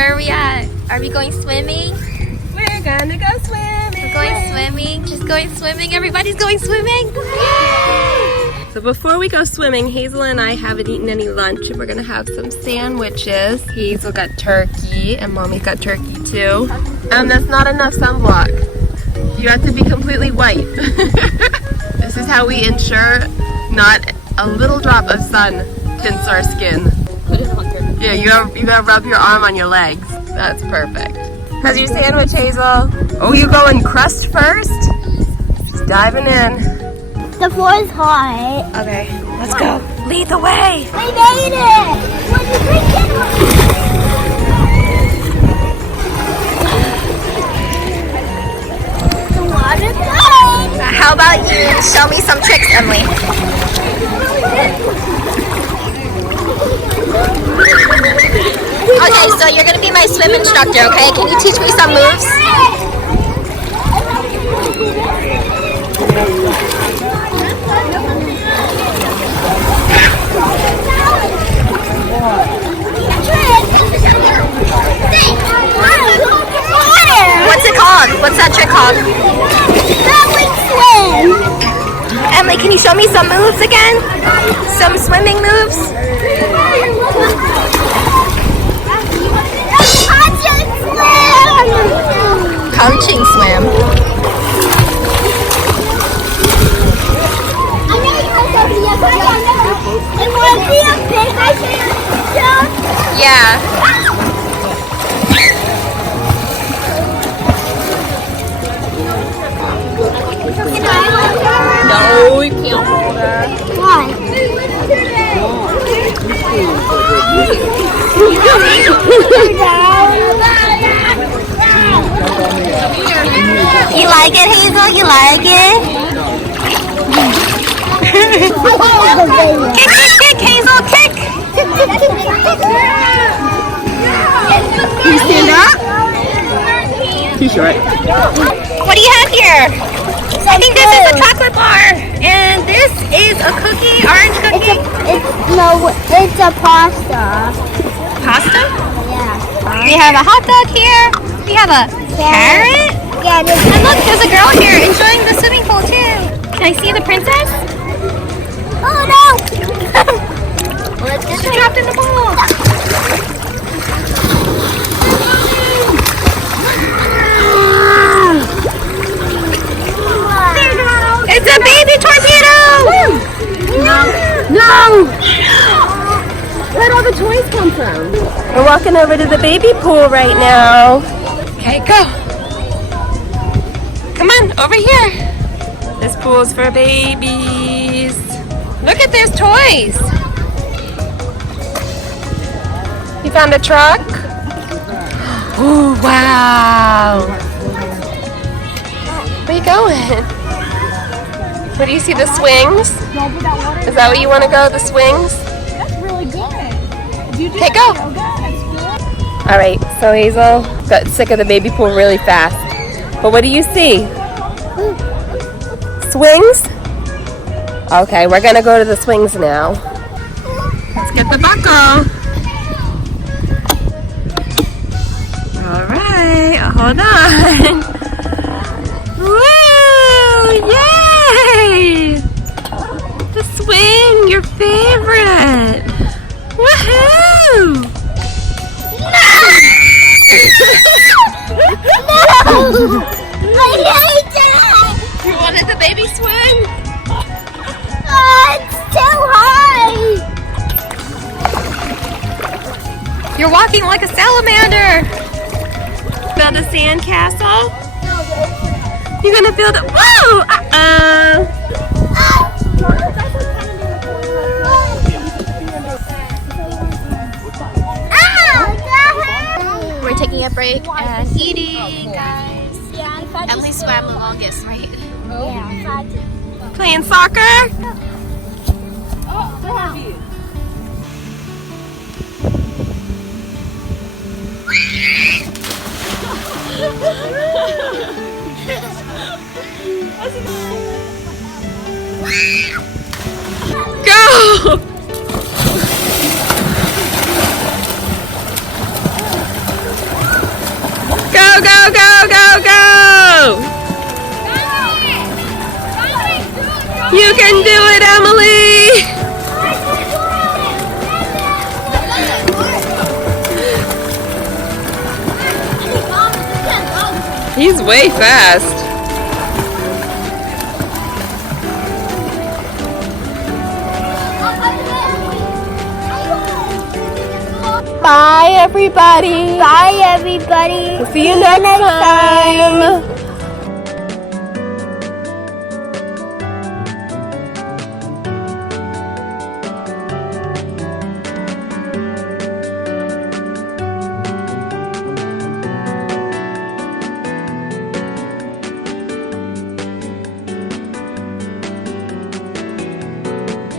Where are we at? Are we going swimming? We're gonna go swimming. We're going swimming. Just going swimming. Everybody's going swimming. Yay! So before we go swimming, Hazel and I haven't eaten any lunch, and we're gonna have some sandwiches. Hazel got turkey, and Mommy got turkey too. That's not enough sunblock. You have to be completely white. This is how we ensure not a little drop of sun tints our skin. Yeah, you gotta rub your arm on your legs. That's perfect. How's your sandwich, Hazel? Oh, you going crust first? Just diving in. The floor is hot. Okay, let's go. Lead the way. We made it! What did we get? The water's good. How about you show me some tricks, Emily? Okay, so you're gonna be my swim instructor, okay? Can you teach me some moves? What's it called? What's that trick called? Swim. Emily, can you show me some moves again? Some swimming moves? Punching swim. Yeah. No, you can't hold her. Why? You like it, Hazel? You like it? Kick, kick, kick, Hazel, kick! Can you stand up? Too short. What do you have here? I think this is a chocolate bar. And this is a cookie, orange cookie. It's a pasta. Pasta? Yeah. We have a hot dog here. We have a carrot. Yeah, And look, there's a girl here enjoying the swimming pool too. Can I see the princess? Oh no! She dropped in the pool. It's a baby torpedo! No! Where'd all the toys come from? We're walking over to the baby pool right now. Okay, go. Come on, over here. This pool's for babies. Look at there's toys. You found a truck? Oh, wow. Where you going? Where do you see the swings? Is that where you want to go, the swings? That's really good. Okay, go. All right, so Hazel got sick of the baby pool really fast. But what do you see? Swings? Okay, we're gonna go to the swings now. Let's get the buckle. All right, hold on. Woo! Yay! The swing, your favorite. Woohoo! No! I hate it! You wanted the baby swing? Oh, it's too high! You're walking like a salamander. Build a sand castle? You're gonna build it. Whoa! We're taking a break and eating, guys. Emily swam the longest, right? Yeah. Playing soccer? Go! You can do it, Emily! He's way fast. Bye, everybody. Bye, everybody. See you next time.